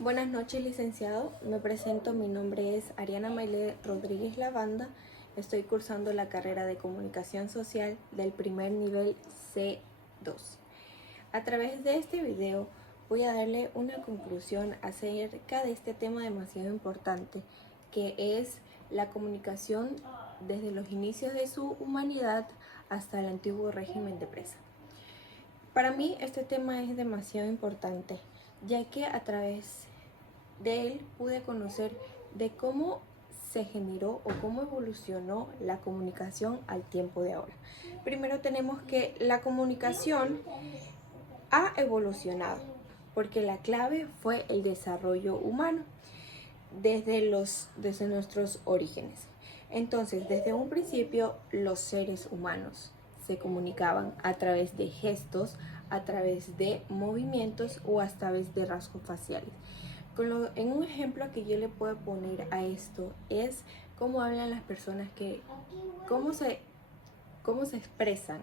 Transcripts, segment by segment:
Buenas noches, licenciado. Me presento, mi nombre es Ariana Maile Rodríguez Lavanda. Estoy cursando la carrera de Comunicación Social del primer nivel C2. A través de este video voy a darle una conclusión acerca de este tema demasiado importante, que es la comunicación desde los inicios de su humanidad hasta el antiguo régimen de presa. Para mí este tema es demasiado importante, ya que a través de él pude conocer de cómo se generó o cómo evolucionó la comunicación al tiempo de ahora. Primero tenemos que la comunicación ha evolucionado, porque la clave fue el desarrollo humano desde nuestros orígenes. Entonces, desde un principio, los seres humanos se comunicaban a través de gestos, a través de movimientos o a través de rasgos faciales. En un ejemplo que yo le puedo poner a esto es cómo hablan las personas, cómo se expresan,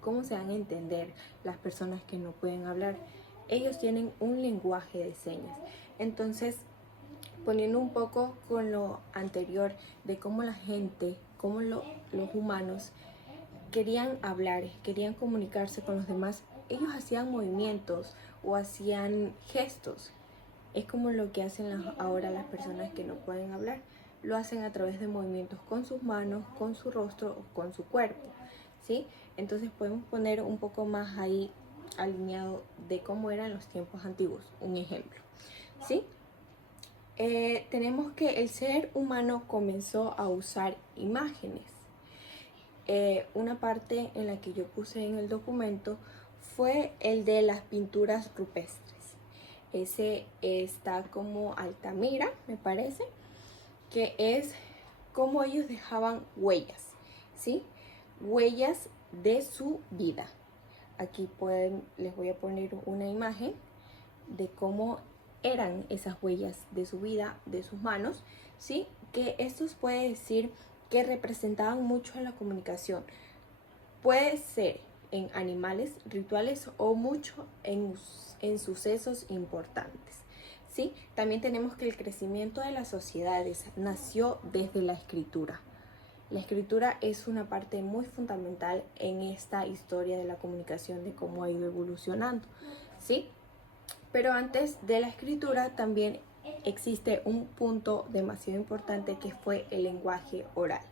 cómo se dan a entender las personas que no pueden hablar. Ellos tienen un lenguaje de señas. Entonces, poniendo un poco con lo anterior de cómo la gente, los humanos querían hablar, querían comunicarse con los demás, ellos hacían movimientos o hacían gestos. Es como lo que hacen ahora las personas que no pueden hablar. Lo hacen a través de movimientos con sus manos, con su rostro o con su cuerpo, ¿sí? Entonces podemos poner un poco más ahí alineado de cómo eran los tiempos antiguos. Un ejemplo, ¿sí? Tenemos que el ser humano comenzó a usar imágenes. Una parte en la que yo puse en el documento fue el de las pinturas rupestres. Ese está como Altamira, me parece, que es como ellos dejaban huellas, ¿sí? Huellas de su vida. Aquí les voy a poner una imagen de cómo eran esas huellas de su vida, de sus manos, ¿sí? Que esto puede decir que representaban mucho a la comunicación. Puede ser en animales, rituales o mucho en sucesos importantes, ¿sí? También tenemos que el crecimiento de las sociedades nació desde la escritura. La escritura es una parte muy fundamental en esta historia de la comunicación, de cómo ha ido evolucionando, ¿sí? Pero antes de la escritura también existe un punto demasiado importante que fue el lenguaje oral,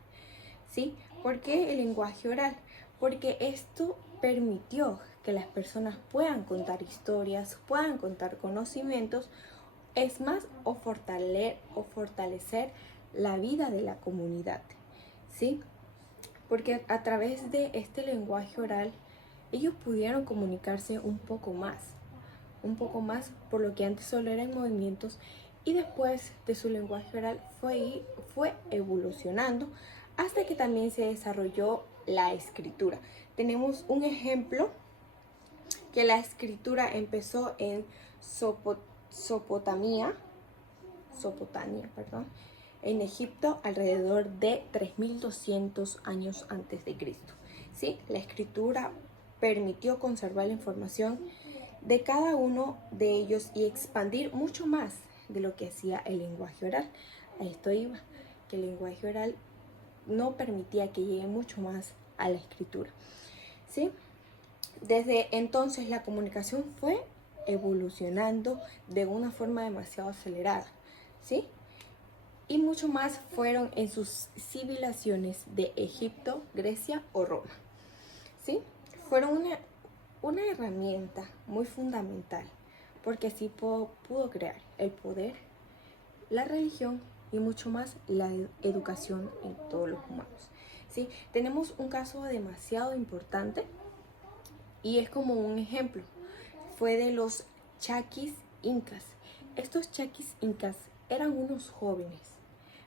¿sí? ¿Por qué el lenguaje oral? Porque esto permitió que las personas puedan contar historias, puedan contar conocimientos, es más, o fortalecer la vida de la comunidad, ¿sí? Porque a través de este lenguaje oral ellos pudieron comunicarse un poco más, por lo que antes solo eran movimientos, y después de su lenguaje oral fue evolucionando hasta que también se desarrolló la escritura. Tenemos un ejemplo que la escritura empezó en Sopotamia, en Egipto alrededor de 3200 años antes de Cristo. ¿Sí? La escritura permitió conservar la información de cada uno de ellos y expandir mucho más de lo que hacía el lenguaje oral. A esto iba, que el lenguaje oral no permitía que llegue mucho más a la escritura, ¿sí? Desde entonces la comunicación fue evolucionando de una forma demasiado acelerada, ¿sí? Y mucho más fueron en sus civilizaciones de Egipto, Grecia o Roma, ¿sí? Fueron una herramienta muy fundamental, porque así pudo crear el poder, la religión y mucho más la educación en todos los humanos, ¿sí? Tenemos un caso demasiado importante y es como un ejemplo, fue de los chaquis incas. Estos chaquis incas eran unos jóvenes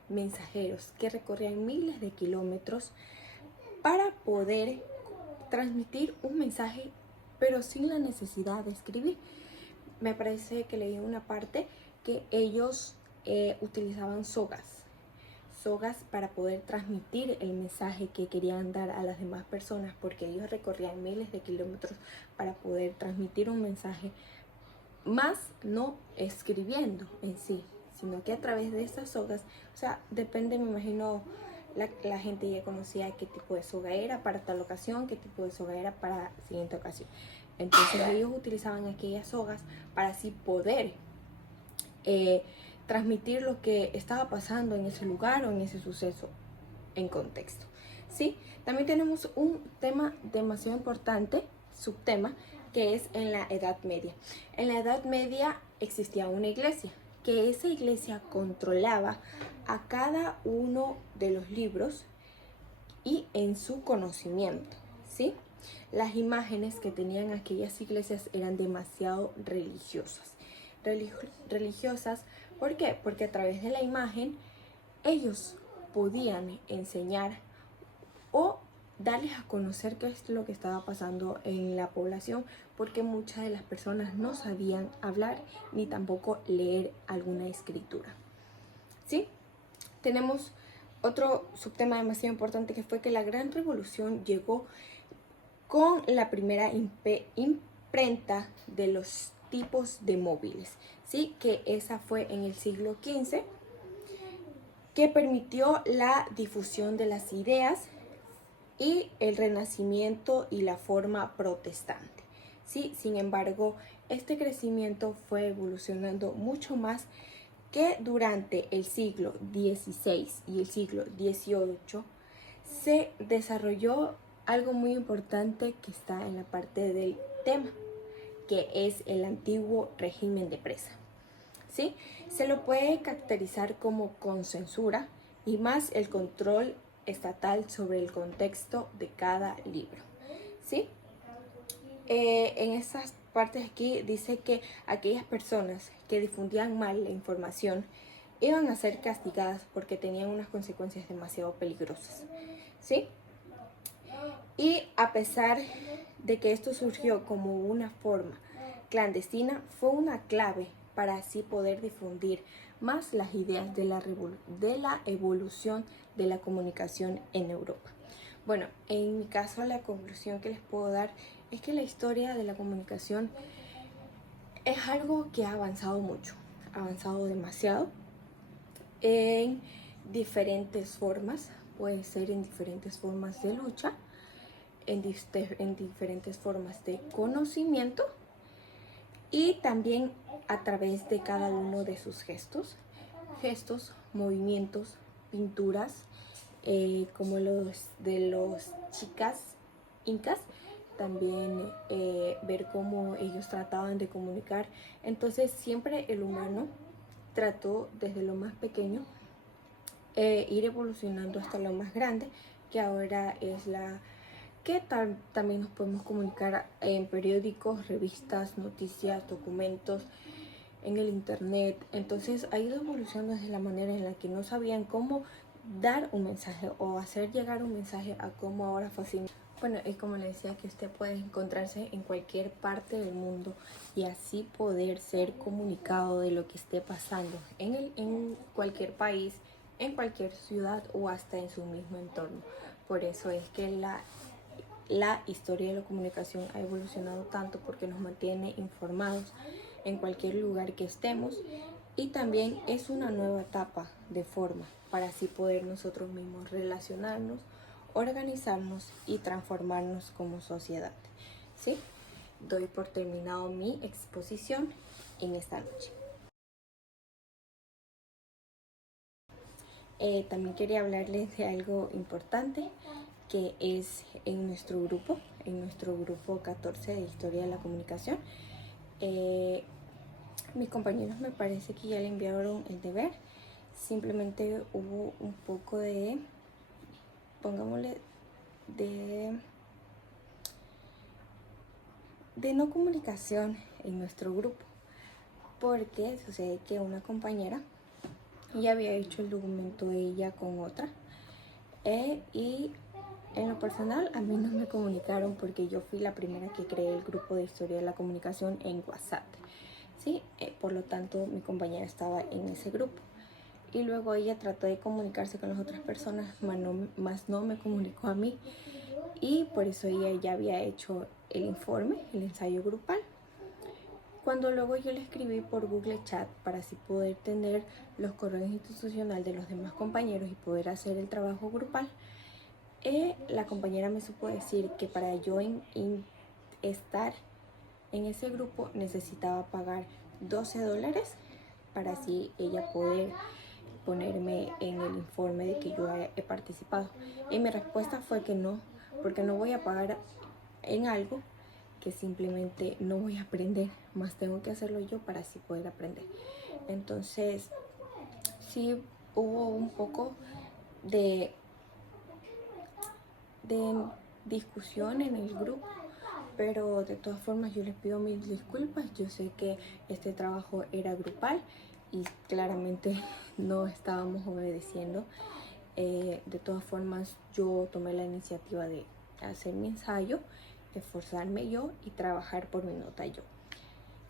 mensajeros que recorrían miles de kilómetros para poder transmitir un mensaje, pero sin la necesidad de escribir. Me parece que leí una parte que ellos utilizaban sogas para poder transmitir el mensaje que querían dar a las demás personas, porque ellos recorrían miles de kilómetros para poder transmitir un mensaje más no escribiendo en sí, sino que a través de estas sogas, o sea, depende, me imagino, la gente ya conocía qué tipo de soga era para tal ocasión, qué tipo de soga era para la siguiente ocasión. Entonces ellos utilizaban aquellas sogas para así poder transmitir lo que estaba pasando en ese lugar o en ese suceso en contexto. ¿Sí? También tenemos un tema demasiado importante, subtema, que es en la Edad Media. En la Edad Media existía una iglesia, que esa iglesia controlaba a cada uno de los libros y en su conocimiento, ¿sí? Las imágenes que tenían aquellas iglesias eran demasiado religiosas. Religiosas, ¿por qué? Porque a través de la imagen ellos podían enseñar o darles a conocer qué es lo que estaba pasando en la población, porque muchas de las personas no sabían hablar ni tampoco leer alguna escritura. ¿Sí? Tenemos otro subtema demasiado importante, que fue que la Gran Revolución llegó con la primera imprenta de los tipos de móviles, ¿sí? Que esa fue en el siglo XV, que permitió la difusión de las ideas y el renacimiento y la forma protestante, ¿sí? Sin embargo, este crecimiento fue evolucionando mucho más, que durante el siglo XVI y el siglo XVIII se desarrolló algo muy importante que está en la parte del tema, que es el antiguo régimen de presa. ¿Sí? Se lo puede caracterizar como con censura y más el control estatal sobre el contexto de cada libro. ¿Sí? En estas partes aquí dice que aquellas personas que difundían mal la información iban a ser castigadas porque tenían unas consecuencias demasiado peligrosas. ¿Sí? Y a pesar de que esto surgió como una forma clandestina, fue una clave para así poder difundir más las ideas de la evolución de la comunicación en Europa. Bueno, en mi caso la conclusión que les puedo dar es que la historia de la comunicación es algo que ha avanzado mucho, ha avanzado demasiado en diferentes formas, puede ser en diferentes formas de lucha, en diferentes formas de conocimiento y también a través de cada uno de sus gestos, movimientos, pinturas, como los de los chicas incas, también ver cómo ellos trataban de comunicar. Entonces siempre el humano trató desde lo más pequeño ir evolucionando hasta lo más grande, que ahora es la que también nos podemos comunicar en periódicos, revistas, noticias, documentos, en el internet. Entonces ha ido evolucionando desde la manera en la que no sabían cómo dar un mensaje o hacer llegar un mensaje a cómo ahora fácilmente. Bueno, es como les decía, que usted puede encontrarse en cualquier parte del mundo y así poder ser comunicado de lo que esté pasando en cualquier país, en cualquier ciudad o hasta en su mismo entorno. Por eso es que la historia de la comunicación ha evolucionado tanto, porque nos mantiene informados en cualquier lugar que estemos, y también es una nueva etapa de forma para así poder nosotros mismos relacionarnos, organizarnos y transformarnos como sociedad. ¿Sí? Doy por terminado mi exposición en esta noche. También quería hablarles de algo importante, que es en nuestro grupo 14 de Historia de la Comunicación. Mis compañeros me parece que ya le enviaron el deber. Simplemente hubo un poco de, pongámosle, de no comunicación en nuestro grupo, porque sucede que una compañera ya había hecho el documento ella con otra, y en lo personal a mí no me comunicaron porque yo fui la primera que creé el grupo de Historia de la Comunicación en WhatsApp. ¿Sí? Por lo tanto mi compañera estaba en ese grupo y luego ella trató de comunicarse con las otras personas, más no me comunicó a mí, y por eso ella ya había hecho el informe, el ensayo grupal. Cuando luego yo le escribí por Google Chat para así poder tener los correos institucionales de los demás compañeros y poder hacer el trabajo grupal, la compañera me supo decir que para yo estar en ese grupo necesitaba pagar $12 para así ella poder ponerme en el informe de que yo he participado. Y mi respuesta fue que no, porque no voy a pagar en algo que simplemente no voy a aprender, más tengo que hacerlo yo para así poder aprender. Entonces sí hubo un poco de discusión en el grupo, pero de todas formas yo les pido mil disculpas. Yo sé que este trabajo era grupal y claramente no estábamos obedeciendo. De todas formas yo tomé la iniciativa de hacer mi ensayo, esforzarme yo y trabajar por mi nota yo.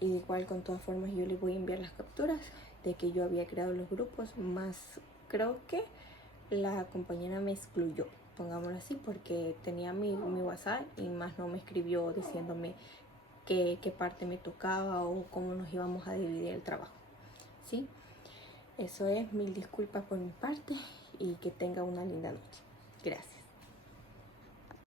Y igual con todas formas yo les voy a enviar las capturas de que yo había creado los grupos, más creo que la compañera me excluyó, pongámoslo así, porque tenía mi WhatsApp y más no me escribió diciéndome qué parte me tocaba o cómo nos íbamos a dividir el trabajo. ¿Sí? Eso es, mil disculpas por mi parte y que tenga una linda noche. Gracias.